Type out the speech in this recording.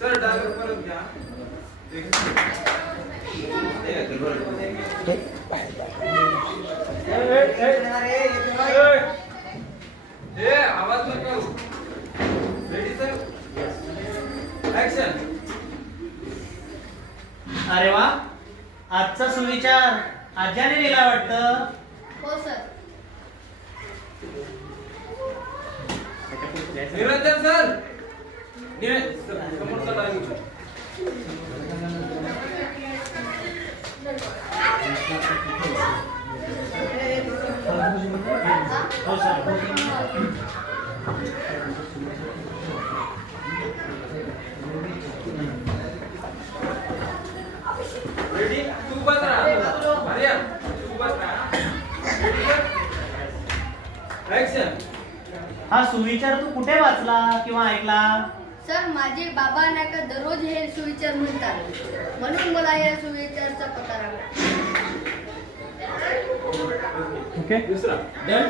Sir direct परत घ्या. आवाज नको. Ready sir. ऍक्शन. अरे वा, आजचा सुविचार आज्याने दिला वाटतं. हो सर. निरंजन सर. समोरचा डायरेक्ट. हो सर. रेडी. तू उभाच राहा. आर्या तू उभाच राहा. ऍक्शन. हा सुविचार तू कुठे वाचला किंवा ऐकला? सर माझे बाबा नाही का दररोज हे सुविचार म्हणतात, म्हणून मला या सुविचारचा पत्ता लागला. ओके. दुसरा. डन.